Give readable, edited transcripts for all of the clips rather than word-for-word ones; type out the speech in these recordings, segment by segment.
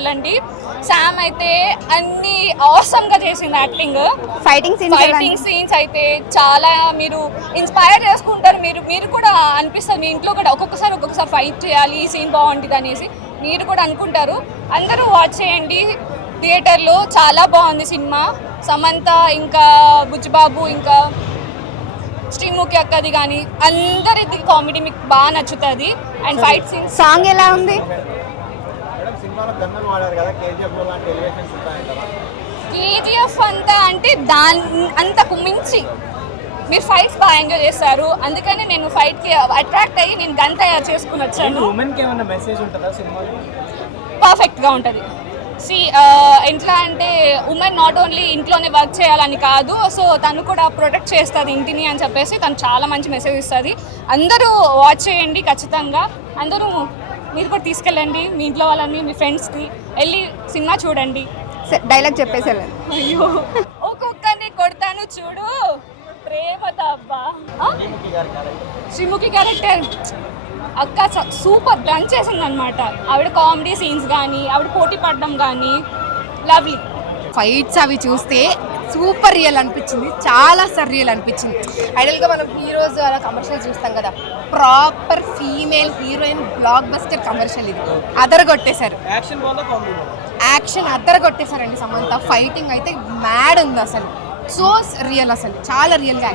వెళ్ళండి. శామ్ అయితే అన్ని ఆసమ్ గా చేసింది యాక్టింగ్. ఫైటింగ్ సీన్స్ అయితే చాలా మీరు ఇన్స్పైర్ చేసుకుంటారు. మీరు కూడా అనిపిస్తుంది మీ ఇంట్లో కూడా ఒక్కొక్కసారి ఫైట్ చేయాలి, ఈ సీన్ బాగుంటుంది అనేసి మీరు కూడా అనుకుంటారు. అందరూ వాచ్ చేయండి థియేటర్లో. చాలా బాగుంది సినిమా. సమంత ఇంకా బుజ్జిబాబు ఇంకా శ్రీముఖి అక్కది కానీ అందరిది కామెడీ మీకు బాగా నచ్చుతుంది. And fight scenes. సాంగ్ ఎలా ఉంది? కేజీఎఫ్ అంతా అంటే అంతకు మించి మీరు ఫైట్స్ బాగా ఎంజాయ్ చేస్తారు. అందుకని నేను ఫైట్కి అట్రాక్ట్ అయ్యి నేను గన్ తయారు చేసుకుని వచ్చాను. పర్ఫెక్ట్గా ఉంటుంది. ఎట్లా అంటే ఉమెన్ నాట్ ఓన్లీ ఇంట్లోనే వర్క్ చేయాలని కాదు, సో తను కూడా ప్రొటెక్ట్ చేస్తుంది ఇంటిని అని చెప్పేసి తను చాలా మంచి మెసేజ్ ఇస్తుంది. అందరూ వాచ్ చేయండి ఖచ్చితంగా. అందరూ మీరు కూడా తీసుకెళ్ళండి మీ ఇంట్లో వాళ్ళని, మీ ఫ్రెండ్స్కి వెళ్ళి సినిమా చూడండి. డైలాగ్ చెప్పేసి అయ్యో ఒక్కొక్కరిని కొడతాను చూడు ప్రేమతో. అబ్బా శ్రీముఖి క్యారెక్టర్ అక్క సూపర్ డన్ చేసింది అనమాట. ఆవిడ కామెడీ సీన్స్ కానీ ఆవిడ పోటీ పడడం కానీ లవ్లీ. ఫైట్స్ అవి చూస్తే సూపర్ రియల్ అనిపించింది, చాలా సర్రియల్ అనిపించింది. ఐడల్గా మనం హీరోస్ అలా కమర్షియల్ చూస్తాం కదా, proper female heroine block buster commercial ఇది. అదరగొట్టేశారు, యాక్షన్ అదరగొట్టేశారండి. సమంత ఫైటింగ్ అయితే మ్యాడ్ ఉంది అసలు. సో రియల్, అసలు చాలా రియల్గా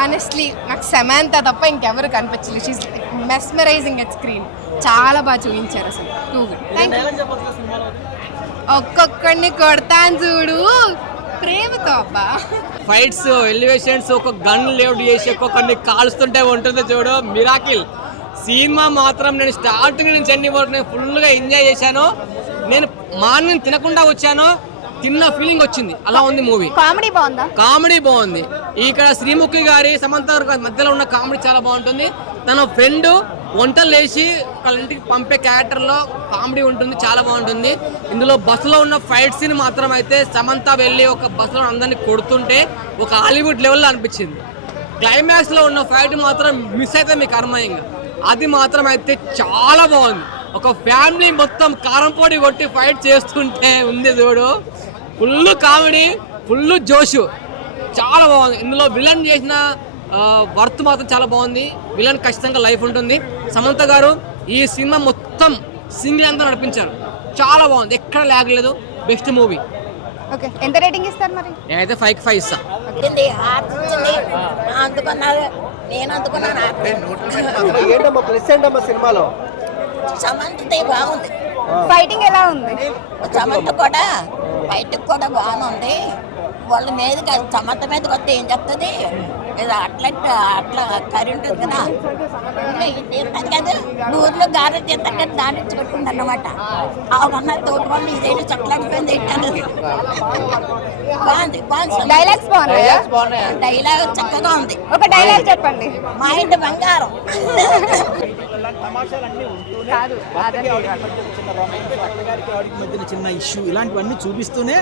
ఆనెస్ట్లీ నాకు సమంత తప్ప ఇంకెవరు కనిపించలేదు. She's mesmerising at screen. చాలా బాగా చూపించారు అసలు. Too good. Thank you. ఒక్కొక్కడిని కొడతాను చూడు ప్రేమతో. అబ్బా ఫైట్స్, ఎలివేషన్స్, ఒక గన్ లేవుడ్ చేసి ఒక్కొక్కరిని కాల్స్తుంటే ఉంటుంది చూడు మిరాకిల్. సినిమా మాత్రం నేను స్టార్టింగ్ నుంచి ఎన్ని వరకు నేను ఫుల్గా ఎంజాయ్ చేశాను. నేను మార్నింగ్ తినకుండా వచ్చాను, తిన్న ఫీలింగ్ వచ్చింది. అలా ఉంది మూవీ. కామెడీ బాగుందా? కామెడీ బాగుంది. ఇక్కడ శ్రీముఖి గారి సమంత మధ్యలో ఉన్న కామెడీ చాలా బాగుంటుంది. తన ఫ్రెండ్ వంటలు వేసి వాళ్ళ ఇంటికి పంపే క్యారెక్టర్లో కామెడీ ఉంటుంది, చాలా బాగుంటుంది. ఇందులో బస్సులో ఉన్న ఫైట్ సీన్ మాత్రం అయితే సమంత వెళ్ళి ఒక బస్సులో అందరినీ కొడుతుంటే ఒక హాలీవుడ్ లెవెల్లో అనిపించింది. క్లైమాక్స్లో ఉన్న ఫైట్ మాత్రం మిస్ అయితే మీకు అర్థమైంది. అది మాత్రం అయితే చాలా బాగుంది. ఒక ఫ్యామిలీ మొత్తం కారం పొడి కొట్టి ఫైట్ చేస్తుంటే ఉంది చూడు. ఫుల్ కామెడీ, ఫుల్ జోషు, చాలా బాగుంది. ఇందులో విలన్ చేసిన వర్త్ మాత్రం చాలా బాగుంది. విలన్ ఖచ్చితంగా లైఫ్ ఉంటుంది. సమంత గారు ఈ సినిమా మొత్తం సింగిల్ అంతా నడిపించారు, చాలా బాగుంది, ఎక్కడ లేగలేదు. Best movie. ఓకే, ఎంత రేటింగ్ ఇస్తారు మరి? నేనైతే 5/5 ఇస్తా. సమంత బాగుంది. ఫైటింగ్ ఎలా ఉంది? సమంత కూడా బయటకు కూడా బాగుంది. వాళ్ళ మీద సమంత మీదకి వస్తే ఏం చెప్తుంది, అట్లా కర్రీ ఉంటుంది కదా, తీస్తాను కదా ఊర్లో గారె తీస్తాను కదా, దాని నుంచి పెట్టుకుంది అన్నమాట. అవన్నీ తోటవాళ్ళు ఇదేంటి చట్లాడిపోయింది బాగుంది. డైలాగ్స్ బాగున్నాయి. డైలాగ్ చక్కగా ఉంది. ఒక డైలాగ్ చెప్పండి. మా ఇంటి బంగారం. చిన్న ఇష్యూ ఇలాంటివన్నీ చూపిస్తూనే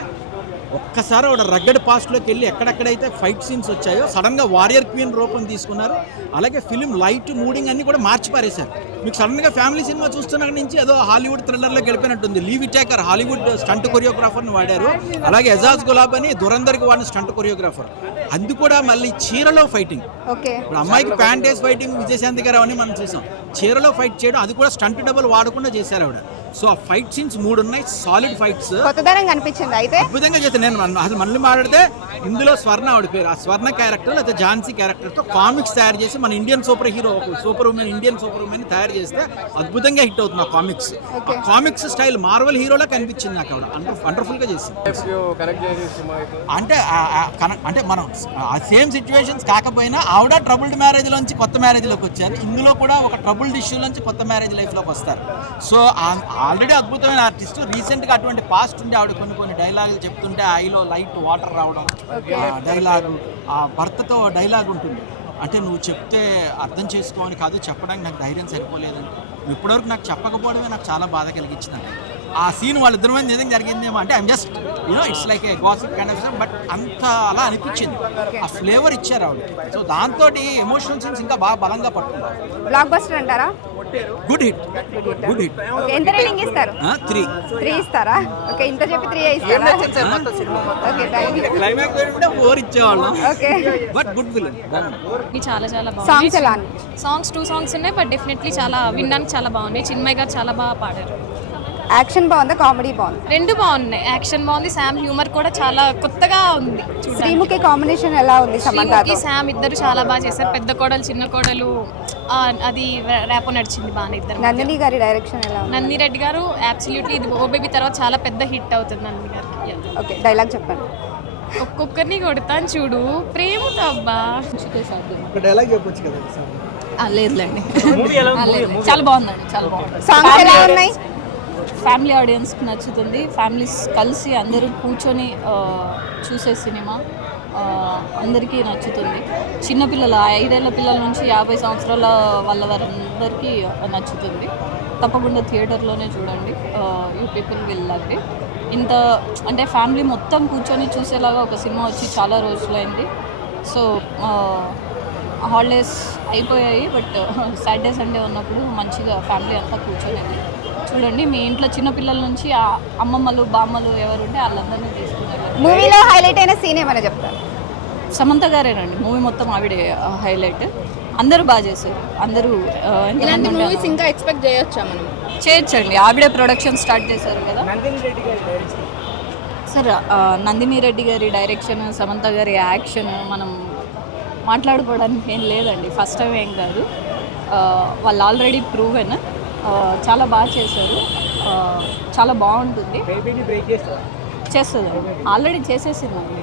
ఒక్కసారి ఒక రగ్గడ్ పాస్ట్లోకి వెళ్ళి ఎక్కడెక్కడైతే ఫైట్ సీన్స్ వచ్చాయో సడన్గా వారియర్ క్వీన్ రూపం తీసుకున్నారు. అలాగే ఫిలిం లైట్ మూడింగ్ అన్ని కూడా మార్చి పారేశారు. మీకు సడన్గా ఫ్యామిలీ సినిమా చూస్తున్న నుంచి ఏదో హాలీవుడ్ థ్రిల్లర్లోకి వెళ్ళిపోయినట్టుంది. లీ విటాకర్ హాలీవుడ్ స్టంట్ కొరియోగ్రాఫర్ని వాడారు. అలాగే ఎజాజ్ గులాబ్ అని దురందర్కి వాడిన స్టంట్ కొరియోగ్రాఫర్. అది కూడా మళ్ళీ చీరలో ఫైటింగ్. ఇప్పుడు అమ్మాయికి ప్యాంట్ వేసి ఫైటింగ్ విజయశాంతి గారు అవన్నీ మనం చూసాం. చీరలో ఫైట్ చేయడం, అది కూడా స్టంట్ డబుల్ వాడకుండా చేశారు ఆవిడ. సో ఆ ఫైట్ సీన్స్ 3 ఉన్నాయి, సాలిడ్ ఫైట్స్. కొత్తదనం కనిపించింది అయితే అద్భుతంగా చేస్తాను. నేను అసలు మళ్ళీ మాట్లాడితే ఇందులో స్వర్ణ ఆవిడ పేరు, ఆ స్వర్ణ క్యారెక్టర్ లేదా ఝాన్సీ క్యారెక్టర్తో కామిక్స్ తయారు చేసి మన Indian super women Indian super women తయారు చేస్తే అద్భుతంగా హిట్ అవుతుంది ఆ కామిక్స్. ఆ కామిక్స్ స్టైల్ మార్వెల్ హీరోలా కనిపించింది నాకు ఆవిడ. వండర్ఫుల్ గా చేసింది. అంటే మనం ఆ సేమ్ సిచ్యువేషన్స్ కాకపోయినా ఆవిడ ట్రబుల్డ్ మ్యారేజ్ లోంచి కొత్త మ్యారేజ్ లోకి వచ్చారు. ఇందులో కూడా ఒక ట్రబుల్డ్ ఇష్యూ నుంచి కొత్త మ్యారేజ్ లైఫ్ లోకి వస్తారు. సో ఆల్రెడీ అద్భుతమైన ఆర్టిస్ట్. రీసెంట్ గా అటువంటి పాస్ట్ ఉండి ఆవిడ కొన్ని డైలాగులు చెప్తుంటే ఐలో లైట్ వాటర్ రావడం, డైలాగు ఆ భర్తతో డైలాగ్ ఉంటుంది. అంటే నువ్వు చెప్తే అర్థం చేసుకోవని కాదు, చెప్పడానికి నాకు ధైర్యం సరిపోలేదు. ఇప్పటివరకు నాకు చెప్పకపోవడమే నాకు చాలా బాధ కలిగించింది. ఆ సీన్ వాళ్ళిద్దరి మీద నిజంగా జరిగిందేమో అంటే I'm just it's like A gossip kind of, but అంత అలా అనిపించింది. ఆ ఫ్లేవర్ ఇచ్చారు ఆవిడకి. సో దాంతో ఎమోషనల్ సీన్స్ ఇంకా బాగా బలంగా పట్టుకున్నారు. బ్లాక్ బస్టర్ అంటారా? Good hit good hit. Okay, ఎంత రేటింగ్ ఇస్తారు? 3. 3 ఇస్తారా? ఓకే, ఇంత చెప్పి 3 ఇస్తారా? Okay, thank you. క్లైమాక్స్ పెట్టుకుంటే 4 ఇచ్చేవాళ్ళం. Okay, but good film. చాలా చాలా సాంగ్స్ ఎలా బాగుంది. సాంగ్స్ 2 సాంగ్స్ ఉన్నాయి, బట్ డెఫినెట్లీ చాలా వినడానికి చాలా బాగున్నాయి. చిన్మయ్ గారు చాలా బాగా పాడారు. యాక్షన్ బాగుందా, కామెడీ బాగుంది? రెండు బాగున్నాయి. యాక్షన్ బాగుంది, శామ్ హ్యూమర్ కూడా చాలా కొత్తగా ఉంది. శ్రీముఖి కాంబినేషన్ ఎలా ఉంది సమంతతో? శామ్ ఇద్దరు చాలా బాగా చేశారు. పెద్ద కోడలు చిన్న కోడలు అది ర్యాపో నడిచింది బాగా ఇద్దరు. నందిని గారి డైరెక్షన్ ఎలా ఉంది? నందిని రెడ్డి గారు అబ్సల్యూట్లీ ఇది ఓ బేబీ తర్వాత చాలా పెద్ద హిట్ అవుతుంది నందిని గారికి. ఓకే, డైలాగ్ చెప్పండి. ఒక్కొక్కరిని కొడతాను చూడు ప్రేమతో అబ్బా. లేదులేండి, చాలా బాగుందండి, చాలా బాగుంది. సాంగ్స్ ఎలా ఉన్నాయి? ఫ్యామిలీ ఆడియన్స్కి నచ్చుతుంది. ఫ్యామిలీస్ కలిసి అందరూ కూర్చొని చూసే సినిమా అందరికీ నచ్చుతుంది. చిన్నపిల్లల 5 ఏళ్ల పిల్లల నుంచి 50 సంవత్సరాల వాళ్ళ వారందరికీ నచ్చుతుంది. తప్పకుండా థియేటర్లోనే చూడండి. You people will love it. ఇంత అంటే ఫ్యామిలీ మొత్తం కూర్చొని చూసేలాగా ఒక సినిమా వచ్చి చాలా రోజులైంది. సో హాలిడేస్ అయిపోయాయి, బట్ సాటర్డే సండే ఉన్నప్పుడు మంచిగా ఫ్యామిలీ అంతా కూర్చొని చూడండి. మీ ఇంట్లో చిన్నపిల్లల నుంచి అమ్మమ్మలు బామ్మలు ఎవరుంటే వాళ్ళందరినీ తీసుకున్నారు. మూవీలో హైలైట్ అయిన సీన్ ఏమైనా చెప్తారు? సమంత గారేనండి మూవీ మొత్తం, ఆవిడే హైలైట్. అందరూ బాగా చేశారు. అందరూ ఇలాంటి మూవీస్ ఇంకా ఎక్స్పెక్ట్ చేయొచ్చా మనం? చేయొచ్చండి, ఆవిడే ప్రొడక్షన్ స్టార్ట్ చేశారు కదా సార్. నందిని రెడ్డి గారి డైరెక్షన్, సమంత గారి యాక్షన్ మనం మాట్లాడుకోవడానికి ఏం లేదండి. ఫస్ట్ టైం ఏం కాదు, వాళ్ళు ఆల్రెడీ ప్రూవెన్. చాలా బాగా చేశారు, చాలా బాగుంటుంది. చేస్తుందండి, ఆల్రెడీ చేసేసిందండి.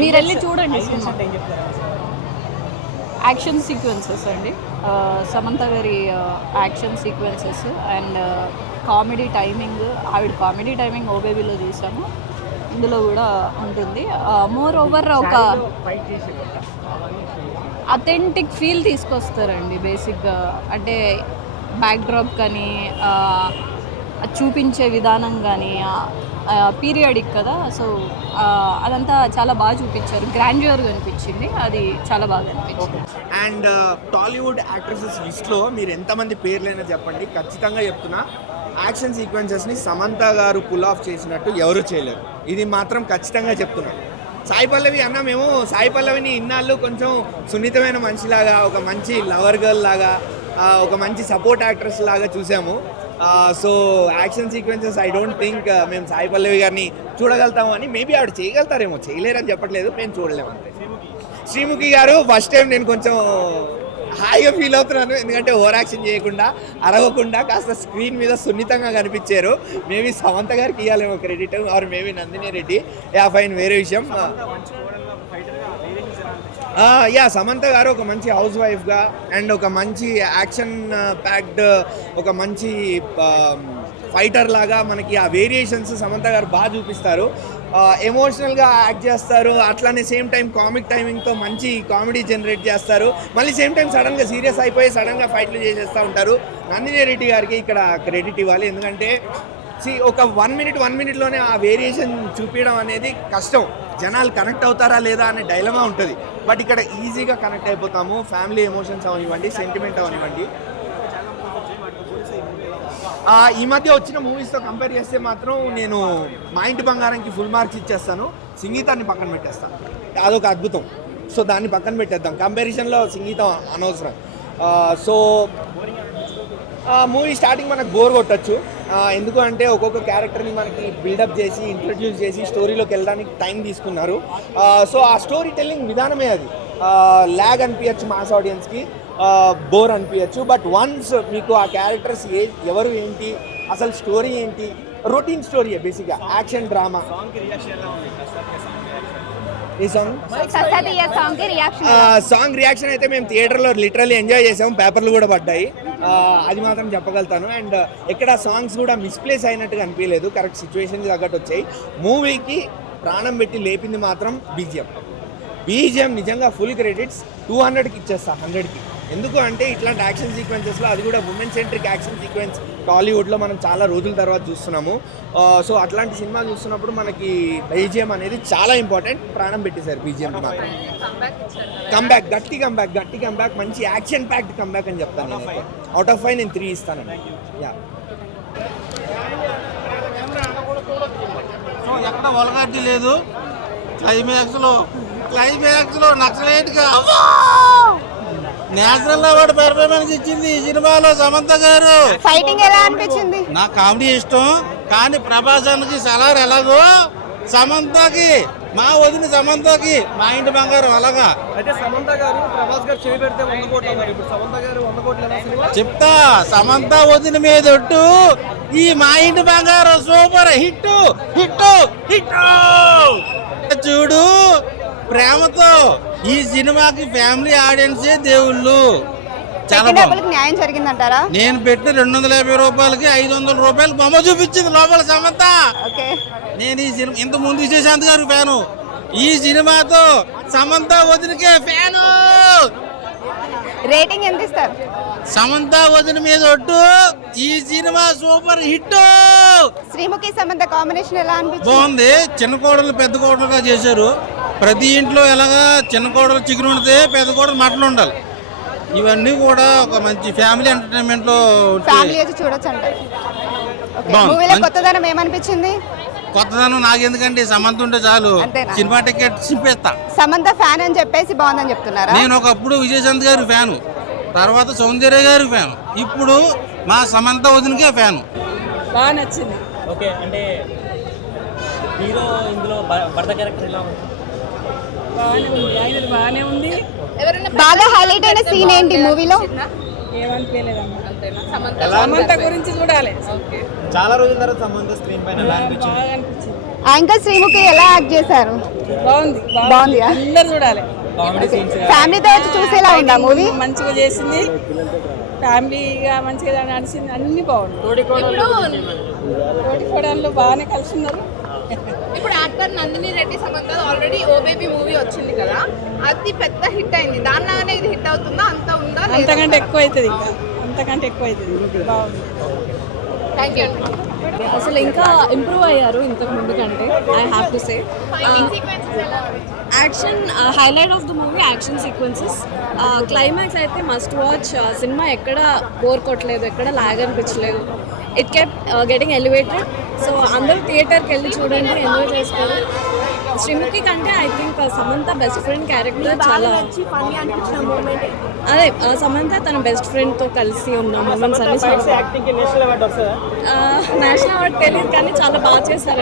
మీరు వెళ్ళి చూడండి సినిమా. యాక్షన్ సీక్వెన్సెస్ అండి, సమంత గారి action sequences and comedy timing. ఆవిడ కామెడీ టైమింగ్ ఓ బేబీలో చూసాము, ఇందులో కూడా ఉంటుంది. మోర్ ఓవర్ ఒక అథెంటిక్ ఫీల్ తీసుకొస్తారండి బేసిక్గా. అంటే బ్యాక్డ్రాప్ కానీ చూపించే విధానం కానీ పీరియాడిక్ కదా, సో అదంతా చాలా బాగా చూపించారు. గ్రాండ్యూర్గా అనిపించింది, అది చాలా బాగా అనిపించింది. అండ్ టాలీవుడ్ యాక్ట్రెసెస్ లిస్ట్లో మీరు ఎంతమంది పేర్లైనా చెప్పండి, ఖచ్చితంగా చెప్తున్నా యాక్షన్ సీక్వెన్సెస్ని సమంత గారు పుల్ ఆఫ్ చేసినట్టు ఎవరు చేయలేరు. ఇది మాత్రం ఖచ్చితంగా చెప్తున్నా. సాయి పల్లవి అన్న, మేము సాయి పల్లవిని ఇన్నాళ్ళు కొంచెం సున్నితమైన మనిషిలాగా, ఒక మంచి లవర్ గర్ల్ లాగా, ఒక మంచి సపోర్ట్ యాక్ట్రెస్ లాగా చూసాము. So action sequences I don't think మేము సాయి పల్లవి గారిని చూడగలుగుతాము అని. మేబీ ఆవిడ చేయగలుగుతారేమో, చేయలేరని చెప్పట్లేదు, మేము చూడలేము అంతే. శ్రీముఖి గారు ఫస్ట్ టైం నేను కొంచెం హాయిగా ఫీల్ అవుతున్నాను, ఎందుకంటే ఓవర్ యాక్షన్ చేయకుండా, అరవకుండా కాస్త స్క్రీన్ మీద సున్నితంగా కనిపించారు. మేబీ సమంత గారికి ఇవ్వాలేమో credit, or maybe Nandini Reddy. Yeah fine, వేరే విషయం. యా సమంత గారు ఒక మంచి హౌస్ వైఫ్గా అండ్ ఒక మంచి యాక్షన్ ప్యాక్డ్, ఒక మంచి ఫైటర్ లాగా మనకి ఆ వేరియేషన్స్ సమంత గారు బాగా చూపిస్తారు. ఎమోషనల్గా యాక్ట్ చేస్తారు, అట్లానే సేమ్ టైం కామిక్ టైమింగ్తో మంచి కామెడీ జనరేట్ చేస్తారు. మళ్ళీ సేమ్ టైం సడన్గా సీరియస్ అయిపోయి సడన్గా ఫైట్లు చేసేస్తూ ఉంటారు. నందిని రెడ్డి గారికి ఇక్కడ క్రెడిట్ ఇవ్వాలి, ఎందుకంటే ఒక 1 మినిట్లోనే ఆ వేరియేషన్ చూపించడం అనేది కష్టం. జనాలు కనెక్ట్ అవుతారా లేదా అనే డైలమా ఉంటుంది, బట్ ఇక్కడ ఈజీగా కనెక్ట్ అయిపోతాము. ఫ్యామిలీ ఎమోషన్స్ అవనివ్వండి, సెంటిమెంట్ అవనివ్వండి. ఈ మధ్య వచ్చిన మూవీస్తో కంపేర్ చేస్తే మాత్రం నేను మా ఇంటి బంగారంకి ఫుల్ మార్క్స్ ఇచ్చేస్తాను, సంగీతాన్ని పక్కన పెట్టేస్తాను. అదొక అద్భుతం. సో దాన్ని పక్కన పెట్టేద్దాం, కంపారిజన్లో సంగీతం అనవసరం. సో మూవీ స్టార్టింగ్ మనకు బోర్ కొట్టచ్చు, ఎందుకు అంటే ఒక్కొక్క క్యారెక్టర్ని మనకి బిల్డప్ చేసి ఇంట్రడ్యూస్ చేసి స్టోరీలోకి వెళ్ళడానికి టైం తీసుకున్నారు. సో ఆ స్టోరీ టెల్లింగ్ విధానమే అది ల్యాగ్ అనిపించచ్చు మాస్ ఆడియన్స్కి, బోర్ అనిపించచ్చు. బట్ వన్స్ మీకు ఆ క్యారెక్టర్స్ ఎవరు ఏంటి, అసలు స్టోరీ ఏంటి, రొటీన్ స్టోరీ బేసిక్గా యాక్షన్ డ్రామా. ఈ సాంగ్ రియాక్షన్ అయితే మేము థియేటర్లో లిటరల్లీ ఎంజాయ్ చేసాము, పేపర్లు కూడా పడ్డాయి, అది మాత్రం చెప్పగలుగుతాను. అండ్ ఎక్కడ సాంగ్స్ కూడా మిస్ప్లేస్ అయినట్టుగా అనిపించలేదు, కరెక్ట్ సిచ్యువేషన్కి తగ్గట్టు వచ్చాయి. మూవీకి ప్రాణం పెట్టి లేపింది మాత్రం బీజిఎం నిజంగా ఫుల్ క్రెడిట్స్ 200కి ఇచ్చేస్తా, 100కి. ఎందుకు అంటే ఇట్లాంటి యాక్షన్ సీక్వెన్సెస్లో అది కూడా ఉమెన్ సెంట్రిక్ యాక్షన్ సీక్వెన్స్ టాలీవుడ్లో మనం చాలా రోజుల తర్వాత చూస్తున్నాము. సో అట్లాంటి సినిమా చూస్తున్నప్పుడు మనకి బీజిఎం అనేది చాలా ఇంపార్టెంట్. ప్రాణం పెట్టేశారు బీజిఎం మాత్రం. కంబ్యాక్, గట్టి కంబ్యాక్, మంచి యాక్షన్ ప్యాక్డ్ కంబ్యాక్ అని చెప్తాను నేను. అవుట్ ఆఫ్ 5 నేను 3 ఇస్తానండి. యా, ఎక్కడ ఒలగడ్డి లేదు. క్లైమాక్స్ లో నక్సలైట్గా నేచురల్ అవార్డు పెర్ఫార్మెన్స్ ఇచ్చింది ఈ సినిమాలో సమంత గారు. ఫైటింగ్ ఎలా అనిపించింది? నాకు కామెడీ ఇష్టం, కానీ ప్రభాసానికి సలార్ ఎలాగో సమంతకి, మా వదిన సమంతకి మా ఇంటి బంగారం అలాగా. అయితే సమంత గారు ప్రభాస్ గారు చేయి పెడితే 100 కోట్లు అన్నారు. ఇప్పుడు సమంత గారు 100 కోట్లు ఎలా సినిమా? చెప్తా, సమంత వదిన మీద ఒట్టు, ఈ మా ఇంటి బంగారం సూపర్ హిట్. చూడు, ప్రేమతో ఈ సినిమాకి ఫ్యామిలీ ఆడియన్సే దేవుళ్ళు. చాలా బాగుంది. న్యాయం జరిగిందంటారా? నేను పెట్టిన 250 రూపాయలకి 500 రూపాయలు బొమ్మ చూపించింది లోపల సమంత. నేను ఈ సినిమా ఇంత ముందు విజయశాంతి గారు ఫ్యాను, ఈ సినిమాతో సమంత వదినకే ఫ్యాను. రేటింగ్ ఎంత ఇస్తారు? సమంత వదిన మీద ఒట్టు, ఈ cinema super hit. Sreemukhi Samantha combination ఎలా అనిపించింది? బాగుంది. చిన్న కోడలు పెద్ద కోడలుగా చేశారు. ప్రతి ఇంట్లో ఎలాగా చిన్న కోడలు చికెన్ ఉంటే పెద్ద కోడలు మటన్ ఉండాలి. ఇవన్నీ కూడా ఒక మంచి ఫ్యామిలీ ఎంటర్టైన్మెంట్ లో ఫ్యామిలీ వచ్చి చూడొచ్చు అంటారు. మూవీలో కొత్తదనం ఏమనిపించింది? కొత్తదనం నాకెందుకంటే సమంత ఉంటే చాలు, అంతేనా? సినిమా టికెట్ చింపేస్తా. సమంత ఫ్యాన్ అని చెప్పేసి బాగుందని చెప్తున్నారా? నేను ఒకప్పుడు విజయశాంతి గారి ఫ్యాను, తర్వాత సౌందర్య గారి ఫ్యాను, ఇప్పుడు మా సమంత వదినకే ఫ్యాను. బాగా నచ్చింది. ఓకే, అంటే హీరో ఇందులో భర్త క్యారెక్టర్ ఎలా ఉంది? బాగానే ఉంది. బాగా హైలైట్ అయిన సీన్ ఏంటి మూవీలో? ఏమనిపించలేదమ్మా. సమంత గురించి చూడాలి. చాలా రోజుల తర్వాత సమంత స్క్రీన్ పైన ఎలా అనిపించింది? బాగా అనిపించింది. యాంకర్ శ్రీముఖి ఎలా యాక్ట్ చేశారు? బాగుంది. అందరు చూడాలి. కామెడీ సీన్స్ ఫ్యామిలీతో వచ్చి చూసేలా ఉందా మూవీ? మంచిగా చేసింది, ఫ్యామిలీగా మంచిగా నడిచింది, అన్ని బాగుంది. తోటి కోడళ్ళు బాగానే కలిసి ఉన్నారు. ఇప్పుడు యాక్టర్ నందిని రెడ్డి సమంత ఆల్రెడీ ఓ బేబీ మూవీ వచ్చింది కదా, అది పెద్ద హిట్ అయింది. దానిలాగానే ఇది హిట్ అవుతుందా? అంత ఉందా? అంతకంటే ఎక్కువ అవుతుంది, అంతకంటే ఎక్కువ అవుతుంది. బాగుంది. Thank you. అసలు ఇంకా ఇంప్రూవ్ అయ్యారు ఇంతకు ముందు కంటే, I have to say. Action highlight of the movie action sequences. Climax అయితే మస్ట్ వాచ్. సినిమా ఎక్కడ బోర్ కొట్టలేదు, ఎక్కడ లాగ్ అనిపించలేదు. It kept getting elevated. So అందరూ థియేటర్కి వెళ్ళి చూడండి, ఎంజాయ్ చేస్తారు. శ్రీముఖి కంటే I think Samantha best friend character చాలా అదే. సమంత తన బెస్ట్ ఫ్రెండ్తో కలిసి ఉన్న మూమెంట్స్ అన్ని నేషనల్ అవార్డ్ తెలియదు కానీ చాలా బాగా చేశారు.